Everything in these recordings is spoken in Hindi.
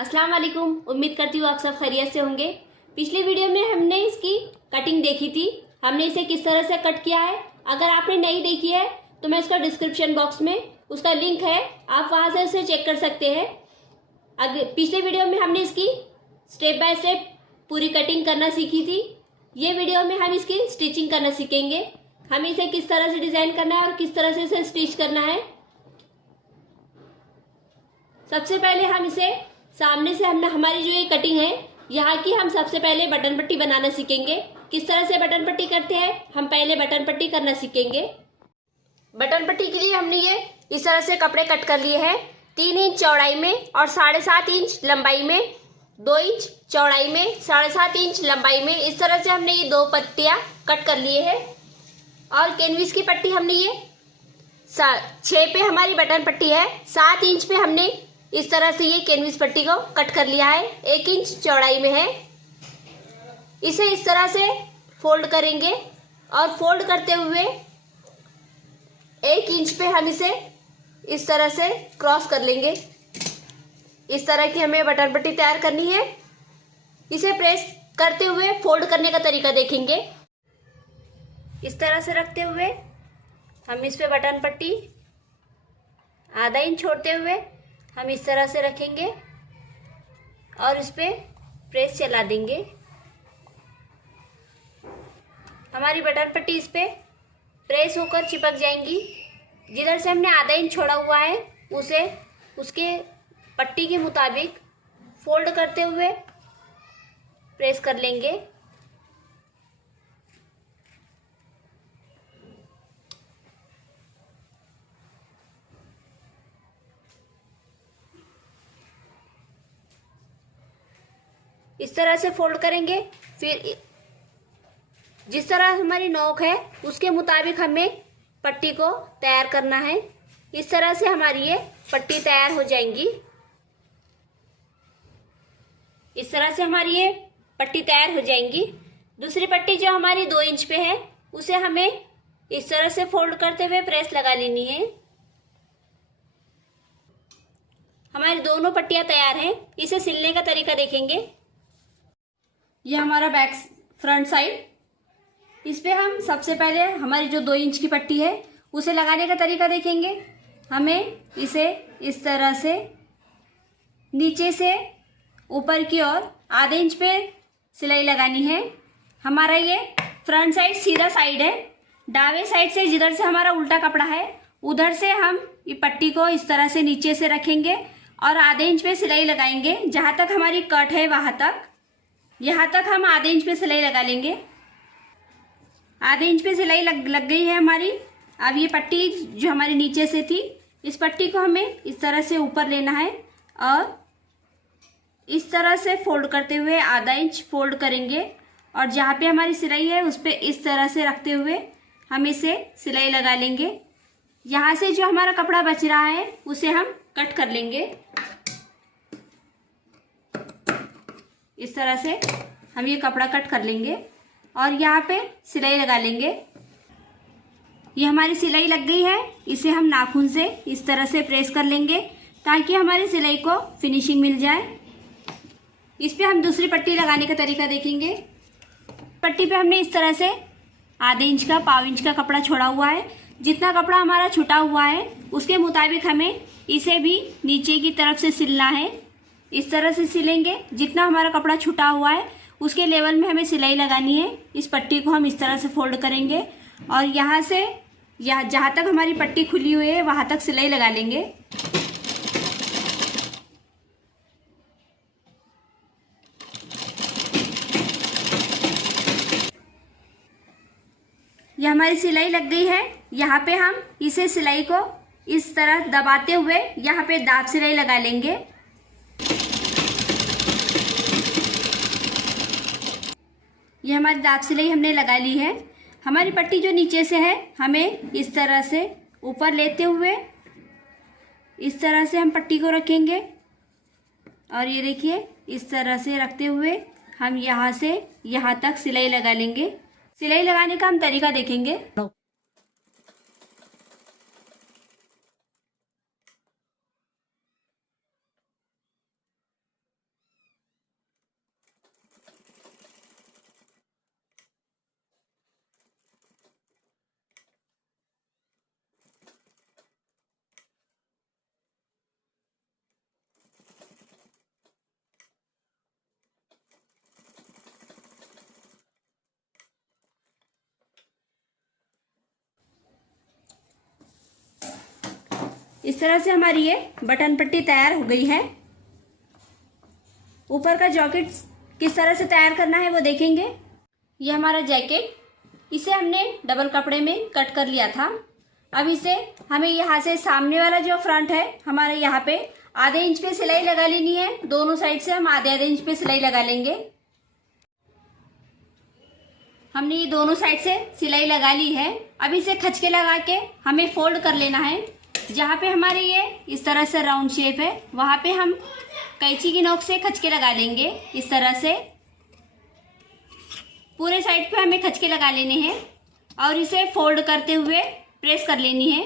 अस्सलाम वालेकुम। उम्मीद करती हूँ आप सब खैरियत से होंगे। पिछली वीडियो में हमने इसकी कटिंग देखी थी, हमने इसे किस तरह से कट किया है। अगर आपने नहीं देखी है तो मैं इसका डिस्क्रिप्शन बॉक्स में उसका लिंक है, आप वहाँ से उसे चेक कर सकते हैं। अगर पिछले वीडियो में हमने इसकी स्टेप बाय स्टेप पूरी कटिंग करना सीखी थी, ये वीडियो में हम इसकी स्टिचिंग करना सीखेंगे। हमें इसे किस तरह से डिज़ाइन करना है और किस तरह से इसे स्टिच करना है। सबसे पहले हम इसे सामने से हमारी जो ये कटिंग है यहाँ की हम सबसे पहले बटन पट्टी बनाना सीखेंगे। किस तरह से बटन पट्टी करते हैं हम पहले बटन पट्टी करना सीखेंगे। बटन पट्टी के लिए हमने ये इस तरह से कपड़े कट कर लिए हैं, 3 इंच चौड़ाई में और 7.5 इंच लंबाई में, 2 इंच चौड़ाई में 7.5 इंच लंबाई में। इस तरह से हमने ये 2 पट्टियाँ कट कर लिए हैं। और कैनविस की पट्टी हमने ये 6 पे हमारी बटन पट्टी है, 7 इंच पे हमने इस तरह से ये कैनविस पट्टी को कट कर लिया है, 1 इंच चौड़ाई में है। इसे इस तरह से फोल्ड करेंगे और फोल्ड करते हुए 1 इंच पे हम इसे इस तरह से क्रॉस कर लेंगे। इस तरह की हमें बटन पट्टी तैयार करनी है। इसे प्रेस करते हुए फोल्ड करने का तरीका देखेंगे। इस तरह से रखते हुए हम इस पे बटन पट्टी आधा इंच छोड़ते हुए हम इस तरह से रखेंगे और इस पे प्रेस चला देंगे। हमारी बटन पट्टी इस पे प्रेस होकर चिपक जाएंगी। जिधर से हमने आधा इंच छोड़ा हुआ है उसे उसके पट्टी के मुताबिक फोल्ड करते हुए प्रेस कर लेंगे। इस तरह से फोल्ड करेंगे। फिर जिस तरह हमारी नोक है उसके मुताबिक हमें पट्टी को तैयार करना है। इस तरह से हमारी ये पट्टी तैयार हो जाएंगी। इस तरह से हमारी ये पट्टी तैयार हो जाएंगी। दूसरी पट्टी जो हमारी 2 इंच पे है उसे हमें इस तरह से फोल्ड करते हुए प्रेस लगा लेनी है। हमारी दोनों पट्टियां तैयार हैं। इसे सिलने का तरीका देखेंगे। यह हमारा बैक फ्रंट साइड, इस पे हम सबसे पहले हमारी जो 2 इंच की पट्टी है उसे लगाने का तरीका देखेंगे। हमें इसे इस तरह से नीचे से ऊपर की ओर आधे इंच पे सिलाई लगानी है। हमारा ये फ्रंट साइड सीधा साइड है। दावे साइड से जिधर से हमारा उल्टा कपड़ा है उधर से हम ये पट्टी को इस तरह से नीचे से रखेंगे और आधे इंच पे सिलाई लगाएंगे। जहाँ तक हमारी कट है वहाँ तक, यहाँ तक हम आधे इंच पे सिलाई लगा लेंगे। आधे इंच पे सिलाई लग गई है हमारी। अब ये पट्टी जो हमारी नीचे से थी, इस पट्टी को हमें इस तरह से ऊपर लेना है और इस तरह से फोल्ड करते हुए आधा इंच फोल्ड करेंगे और जहाँ पे हमारी सिलाई है उस पे इस तरह से रखते हुए हम इसे सिलाई लगा लेंगे। यहाँ से जो हमारा कपड़ा बच रहा है उसे हम कट कर लेंगे। इस तरह से हम ये कपड़ा कट कर लेंगे और यहाँ पे सिलाई लगा लेंगे। ये हमारी सिलाई लग गई है। इसे हम नाखून से इस तरह से प्रेस कर लेंगे ताकि हमारी सिलाई को फिनिशिंग मिल जाए। इस पे हम दूसरी पट्टी लगाने का तरीका देखेंगे। पट्टी पे हमने इस तरह से आधे इंच का पाव इंच का कपड़ा छोड़ा हुआ है। जितना कपड़ा हमारा छुटा हुआ है उसके मुताबिक हमें इसे भी नीचे की तरफ से सिलना है। इस तरह से सिलेंगे। जितना हमारा कपड़ा छुटा हुआ है उसके लेवल में हमें सिलाई लगानी है। इस पट्टी को हम इस तरह से फोल्ड करेंगे और यहाँ से जहाँ तक हमारी पट्टी खुली हुई है वहाँ तक सिलाई लगा लेंगे। यह हमारी सिलाई लग गई है। यहाँ पे हम इसे सिलाई को इस तरह दबाते हुए यहाँ पे दाब सिलाई लगा लेंगे। ये हमारी दाब सिलाई हमने लगा ली है। हमारी पट्टी जो नीचे से है हमें इस तरह से ऊपर लेते हुए इस तरह से हम पट्टी को रखेंगे और ये देखिए इस तरह से रखते हुए हम यहाँ से यहाँ तक सिलाई लगा लेंगे। सिलाई लगाने का हम तरीका देखेंगे। इस तरह से हमारी ये बटन पट्टी तैयार हो गई है। ऊपर का जैकेट किस तरह से तैयार करना है वो देखेंगे। ये हमारा जैकेट, इसे हमने डबल कपड़े में कट कर लिया था। अब इसे हमें यहाँ से सामने वाला जो फ्रंट है हमारे यहाँ पे आधे इंच पे सिलाई लगा लेनी है। दोनों साइड से हम आधे आधे इंच पे सिलाई लगा लेंगे। हमने ये दोनों साइड से सिलाई लगा ली है। अब इसे खचके लगा के हमें फोल्ड कर लेना है। जहाँ पे हमारे ये इस तरह से राउंड शेप है वहाँ पे हम कैंची की नोक से खचके लगा लेंगे। इस तरह से पूरे साइड पे हमें खचके लगा लेने हैं और इसे फोल्ड करते हुए प्रेस कर लेनी है।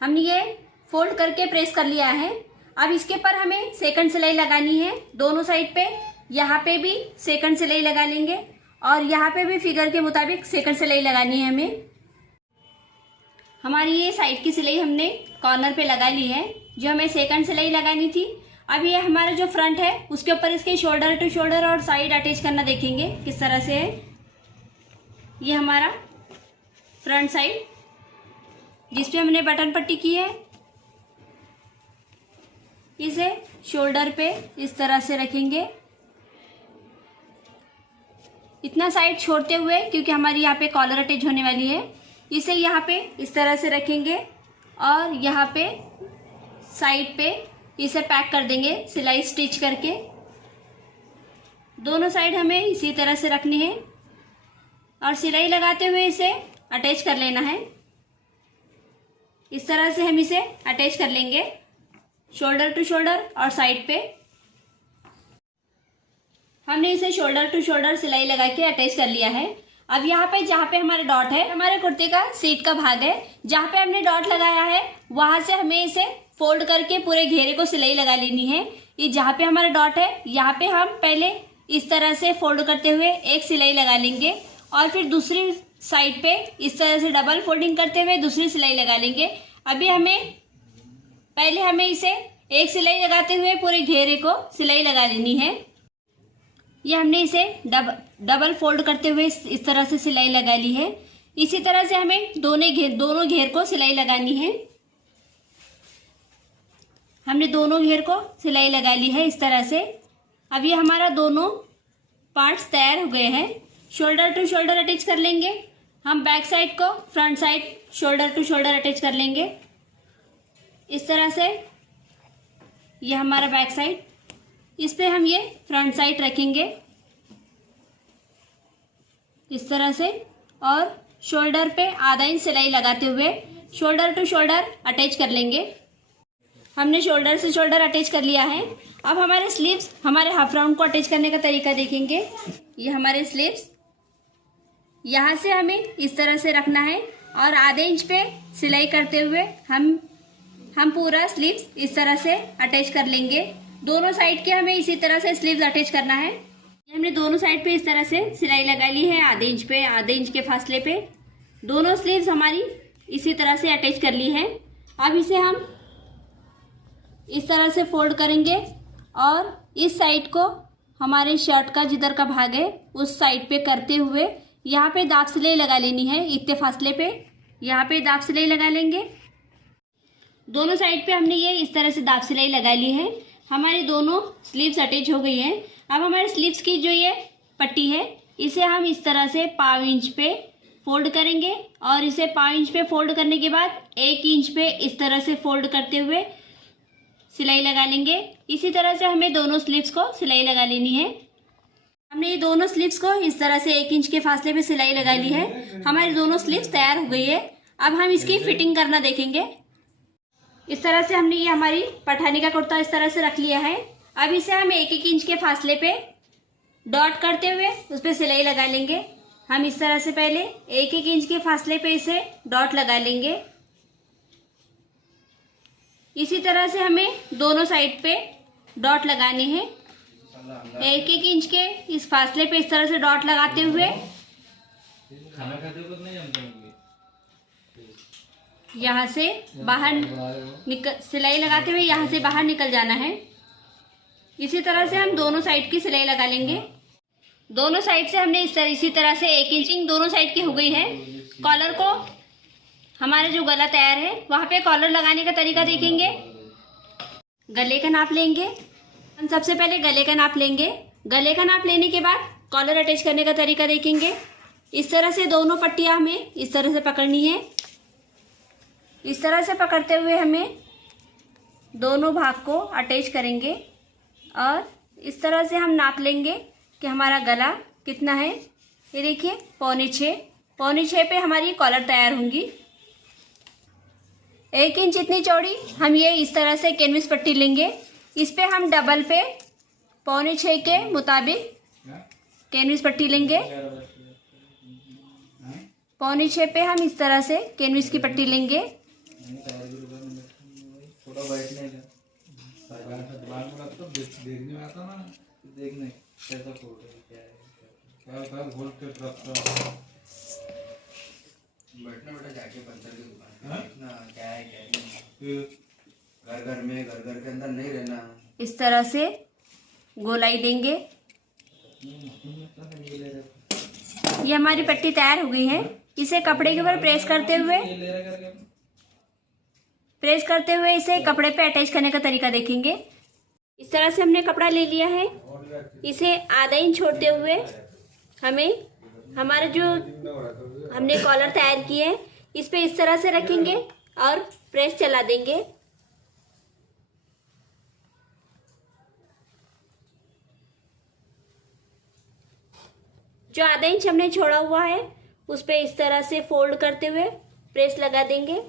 हमने ये फोल्ड करके प्रेस कर लिया है। अब इसके पर हमें सेकंड सिलाई लगानी है। दोनों साइड पे, यहाँ पे भी सेकंड सिलाई लगा लेंगे और यहाँ पे भी फिगर के मुताबिक सेकंड सिलाई लगानी है हमें। हमारी ये साइड की सिलाई हमने कॉर्नर पे लगा ली है, जो हमें सेकंड सिलाई लगानी थी। अब ये हमारा जो फ्रंट है उसके ऊपर इसके शोल्डर टू शोल्डर और साइड अटैच करना देखेंगे किस तरह से है। ये हमारा फ्रंट साइड जिसपे हमने बटन पट्टी की है, इसे शोल्डर पे इस तरह से रखेंगे। इतना साइड छोड़ते हुए, क्योंकि हमारी यहाँ पे कॉलर अटैच होने वाली है, इसे यहाँ पे इस तरह से रखेंगे और यहाँ पे साइड पे इसे पैक कर देंगे सिलाई स्टिच करके। दोनों साइड हमें इसी तरह से रखनी है और सिलाई लगाते हुए इसे अटैच कर लेना है। इस तरह से हम इसे अटैच कर लेंगे शोल्डर टू शोल्डर और साइड पे। हमने इसे शोल्डर टू शोल्डर सिलाई लगा के अटैच कर लिया है। अब यहाँ पे जहाँ पे हमारे डॉट है, हमारे कुर्ते का सीट का भाग है, जहाँ पे हमने डॉट लगाया है वहां से हमें इसे फोल्ड करके पूरे घेरे को सिलाई लगा लेनी है। ये जहाँ पे हमारा डॉट है यहाँ पे हम पहले इस तरह से फोल्ड करते हुए एक सिलाई लगा लेंगे और फिर दूसरी साइड पे इस तरह से डबल फोल्डिंग करते हुए दूसरी सिलाई लगा लेंगे। अभी पहले हमें इसे एक सिलाई लगाते हुए पूरे घेरे को सिलाई लगा लेनी है। ये हमने इसे डबल फोल्ड करते हुए इस तरह से सिलाई लगा ली है। इसी तरह से हमें दोनों घेर को सिलाई लगानी है। हमने दोनों घेर को सिलाई लगा ली है इस तरह से। अब ये हमारा दोनों पार्ट्स तैयार हो गए हैं। शोल्डर टू शोल्डर अटैच कर लेंगे हम। बैक साइड को front side shoulder to shoulder attach कर लेंगे इस तरह से। ये हमारा बैक साइड, इस पे हम ये फ्रंट साइड रखेंगे इस तरह से और शोल्डर पे आधा इंच सिलाई लगाते हुए शोल्डर टू शोल्डर अटैच कर लेंगे। हमने शोल्डर से शोल्डर अटैच कर लिया है। अब हमारे स्लीव्स, हमारे हाफ राउंड को अटैच करने का तरीका देखेंगे। ये हमारे स्लीव्स, यहाँ से हमें इस तरह से रखना है और आधे इंच पे सिलाई करते हुए हम पूरा स्लीव्स इस तरह से अटैच कर लेंगे। दोनों साइड के हमें इसी तरह से स्लीव्स अटैच करना है। हमने दोनों साइड पे इस तरह से सिलाई लगा ली है आधे इंच पे, आधे इंच के फासले पे। दोनों स्लीव्स हमारी इसी तरह से अटैच कर ली है। अब इसे हम इस तरह से फोल्ड करेंगे और इस साइड को हमारे शर्ट का जिधर का भाग है उस साइड पे करते हुए यहाँ पे दाब सिलाई लगा लेनी है। इतने फासले पे यहाँ पे दाब सिलाई लगा लेंगे। दोनों साइड पे हमने ये इस तरह से दाब सिलाई लगा ली है। हमारी दोनों स्लीव्स अटैच हो गई हैं। अब हमारे स्लीव्स की जो ये पट्टी है इसे हम इस तरह से 1/4 इंच पे फोल्ड करेंगे और इसे 1/4 इंच पे फोल्ड करने के बाद 1 इंच पे इस तरह से फोल्ड करते हुए सिलाई लगा लेंगे। इसी तरह से हमें दोनों स्लीव्स को सिलाई लगा लेनी है। हमने ये दोनों स्लीव्स को इस तरह से 1 इंच के फासले पे सिलाई लगा ली है। हमारी दोनों स्लीव्स तैयार हो गई है। अब हम इसकी फिटिंग करना देखेंगे। इस तरह से हमने ये हमारी पठानी का कुर्ता इस तरह से रख लिया है। अब इसे हम 1-1 इंच के फासले पे डॉट करते हुए उस पर सिलाई लगा लेंगे। हम इस तरह से पहले 1-1 इंच के फासले पे इसे डॉट लगा लेंगे। इसी तरह से हमें दोनों साइड पे डॉट लगाने हैं। 1-1 इंच के इस फासले पे इस तरह से डॉट लगाते हुए यहाँ से बाहर सिलाई लगाते हुए यहाँ से बाहर निकल जाना है। इसी तरह से हम दोनों साइड की सिलाई लगा लेंगे। दोनों साइड से हमने इसी तरह से 1 इंचिंग दोनों साइड की हो गई है। कॉलर को हमारा जो गला तैयार है वहाँ पे कॉलर लगाने का तरीका देखेंगे। गले का नाप लेंगे। हम सबसे पहले गले का नाप लेंगे। गले का नाप लेने के बाद कॉलर अटैच करने का तरीका देखेंगे। इस तरह से दोनों पट्टियाँ हमें इस तरह से पकड़नी है। इस तरह से पकड़ते हुए हमें दोनों भाग को अटैच करेंगे और इस तरह से हम नाप लेंगे कि हमारा गला कितना है। ये देखिए 5.25। 5.25 पे हमारी कॉलर तैयार होंगी। 1 इंच इतनी चौड़ी हम ये इस तरह से कैनविस पट्टी लेंगे। इस पे हम डबल पे 5.25 के मुताबिक कैनविस पट्टी लेंगे। 5.25 पे हम इस तरह से कैनविस की पट्टी लेंगे। देखने में आता ना, देखने कैसा फोटो क्या है घोल के बैठना बेटा जाके पंचर की दुकान देखना क्या है क्या नहीं। घर के अंदर नहीं रहना। इस तरह से गोलाई देंगे। ये हमारी पट्टी तैयार हो गई है। इसे कपड़े के ऊपर प्रेस करते हुए इसे कपड़े पे अटैच करने का तरीका देखेंगे। इस तरह से हमने कपड़ा ले लिया है। इसे आधा इंच छोड़ते हुए हमें हमारा जो हमने कॉलर तैयार किया है इस पे इस तरह से रखेंगे और प्रेस चला देंगे। जो आधा इंच हमने छोड़ा हुआ है उस पे इस तरह से फोल्ड करते हुए प्रेस लगा देंगे।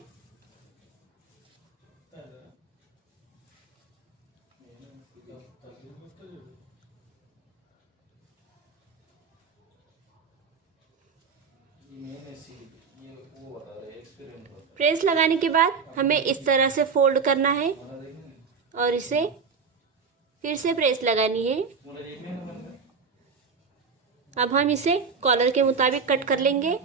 प्रेस लगाने के बाद हमें इस तरह से फोल्ड करना है और इसे फिर से प्रेस लगानी है। अब हम इसे कॉलर के मुताबिक कट कर लेंगे।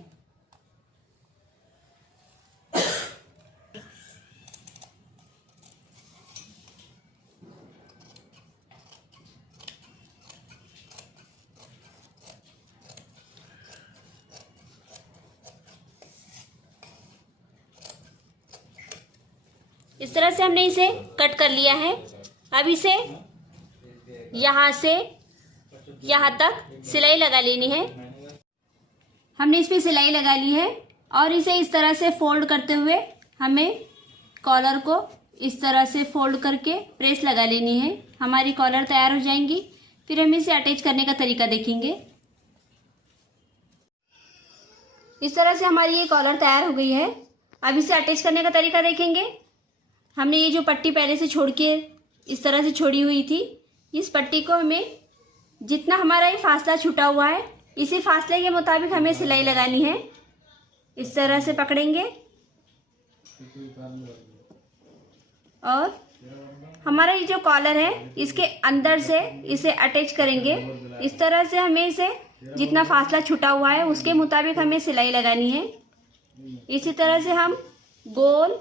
इस तरह से हमने इसे कट कर लिया है। अब इसे यहाँ से यहाँ तक सिलाई लगा लेनी है। हमने इस पे सिलाई लगा ली है और इसे इस तरह से फोल्ड करते हुए हमें कॉलर को इस तरह से फोल्ड करके प्रेस लगा लेनी है। हमारी कॉलर तैयार हो जाएंगी। फिर हम इसे अटैच करने का तरीका देखेंगे। इस तरह से हमारी ये कॉलर तैयार हो गई है। अब इसे अटैच करने का तरीका देखेंगे। हमने ये जो पट्टी पहले से छोड़ के इस तरह से छोड़ी हुई थी, इस पट्टी को हमें जितना हमारा ये फासला छूटा हुआ है इसी फासले के मुताबिक हमें सिलाई लगानी है। इस तरह से पकड़ेंगे और हमारा ये जो कॉलर है इसके अंदर से इसे अटैच करेंगे। इस तरह से हमें इसे जितना फासला छूटा हुआ है उसके मुताबिक हमें सिलाई लगानी है। इसी तरह से हम गोल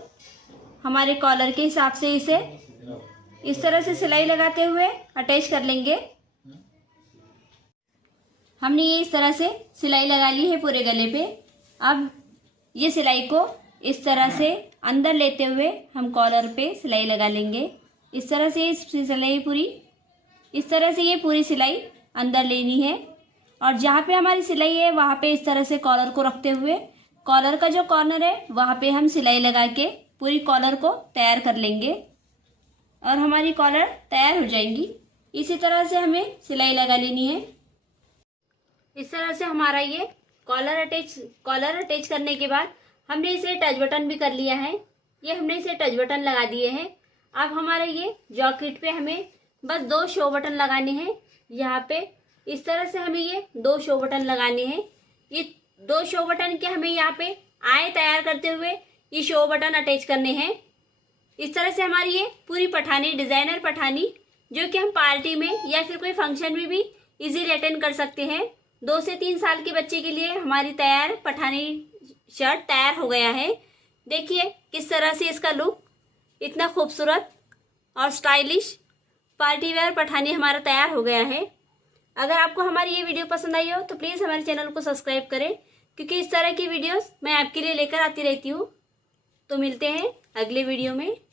हमारे कॉलर के हिसाब से इसे इस तरह से सिलाई लगाते हुए अटैच कर लेंगे। हमने ये इस तरह से सिलाई लगा ली है पूरे गले पे। अब ये सिलाई को इस तरह से अंदर लेते हुए हम कॉलर पे सिलाई लगा लेंगे। इस तरह से ये पूरी सिलाई अंदर लेनी है और जहाँ पे हमारी सिलाई है वहाँ पे इस तरह से कॉलर को रखते हुए कॉलर का जो कॉर्नर है वहाँ पे हम सिलाई लगा के पूरी कॉलर को तैयार कर लेंगे और हमारी कॉलर तैयार हो जाएंगी। इसी तरह से हमें सिलाई लगा लेनी है। इस तरह से हमारा ये कॉलर अटैच करने के बाद हमने इसे टच बटन भी कर लिया है। ये हमने इसे टच बटन लगा दिए हैं। अब हमारा ये जॉकेट पे हमें बस 2 शो बटन लगाने हैं। यहाँ पे इस तरह से हमें ये 2 शो बटन लगाने हैं। ये 2 शो बटन के हमें यहाँ पे आए तैयार करते हुए ये शो बटन अटैच करने हैं। इस तरह से हमारी ये पूरी पठानी, डिजाइनर पठानी, जो कि हम पार्टी में या फिर कोई फंक्शन में भी इजीली अटेंड कर सकते हैं। 2 से 3 साल के बच्चे के लिए हमारी तैयार पठानी शर्ट तैयार हो गया है। देखिए किस तरह से इसका लुक इतना खूबसूरत और स्टाइलिश पार्टी वेयर पठानी हमारा तैयार हो गया है। अगर आपको हमारी ये वीडियो पसंद आई हो तो प्लीज़ हमारे चैनल को सब्सक्राइब करें, क्योंकि इस तरह की वीडियोस मैं आपके लिए लेकर आती रहती हूँ। तो मिलते हैं अगले वीडियो में।